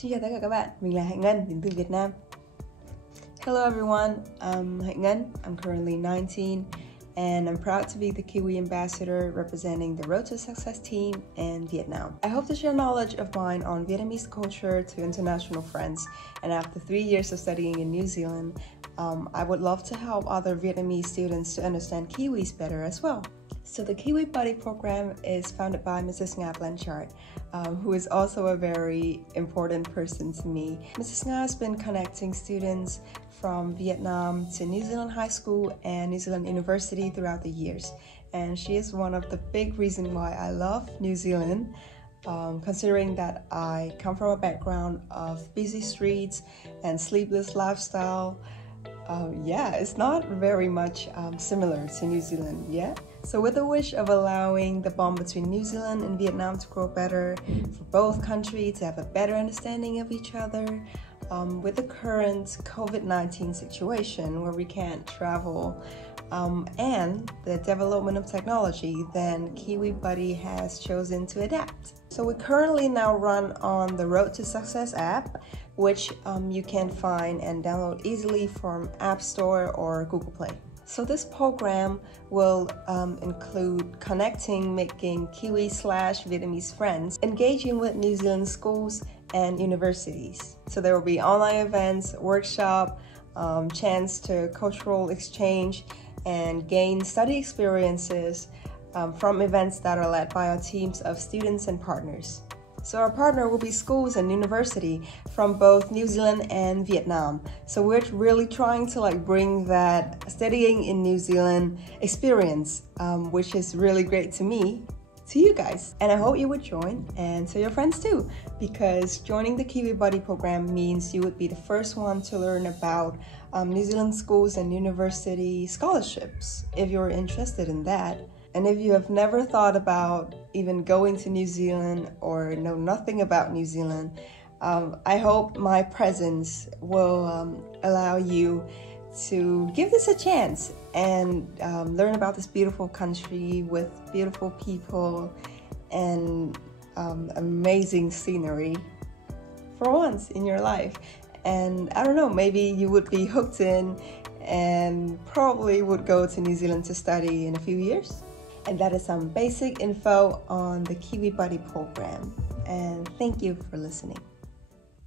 Xin chào tất cả các bạn, mình là Hanh Ngan đến từ Việt Nam. Hello everyone, I'm Hanh Ngan. I'm currently 19 and I'm proud to be the Kiwi ambassador representing the Road to Success team in Vietnam. I hope to share knowledge of mine on Vietnamese culture to international friends, and after 3 years of studying in New Zealand, I would love to help other Vietnamese students to understand Kiwis better as well. So the Kiwi Buddy program is founded by Mrs. Ngan, who is also a very important person to me. Mrs. Nga has been connecting students from Vietnam to New Zealand High School and New Zealand University throughout the years. And she is one of the big reasons why I love New Zealand, considering that I come from a background of busy streets and sleepless lifestyle. It's not very much similar to New Zealand yet. So with the wish of allowing the bond between New Zealand and Vietnam to grow better, for both countries to have a better understanding of each other, with the current COVID-19 situation where we can't travel, and the development of technology, then Kiwi Buddy has chosen to adapt. So we currently now run on the Road to Success app, which you can find and download easily from App Store or Google Play. So this program will include connecting, making Kiwi/Vietnamese friends, engaging with New Zealand schools and universities. So there will be online events, workshop, chance to cultural exchange, and gain study experiences from events that are led by our teams of students and partners. So our partner will be schools and university from both New Zealand and Vietnam. So we're really trying to bring that studying in New Zealand experience, which is really great to me, to you guys. And I hope you would join and to your friends too, because joining the Kiwi Buddy program means you would be the first one to learn about New Zealand schools and university scholarships if you're interested in that. And if you have never thought about even going to New Zealand or know nothing about New Zealand, I hope my presence will allow you to give this a chance and learn about this beautiful country with beautiful people and amazing scenery for once in your life. And I don't know, maybe you would be hooked in and probably would go to New Zealand to study in a few years. And that is some basic info on the Kiwi Buddy program. And thank you for listening.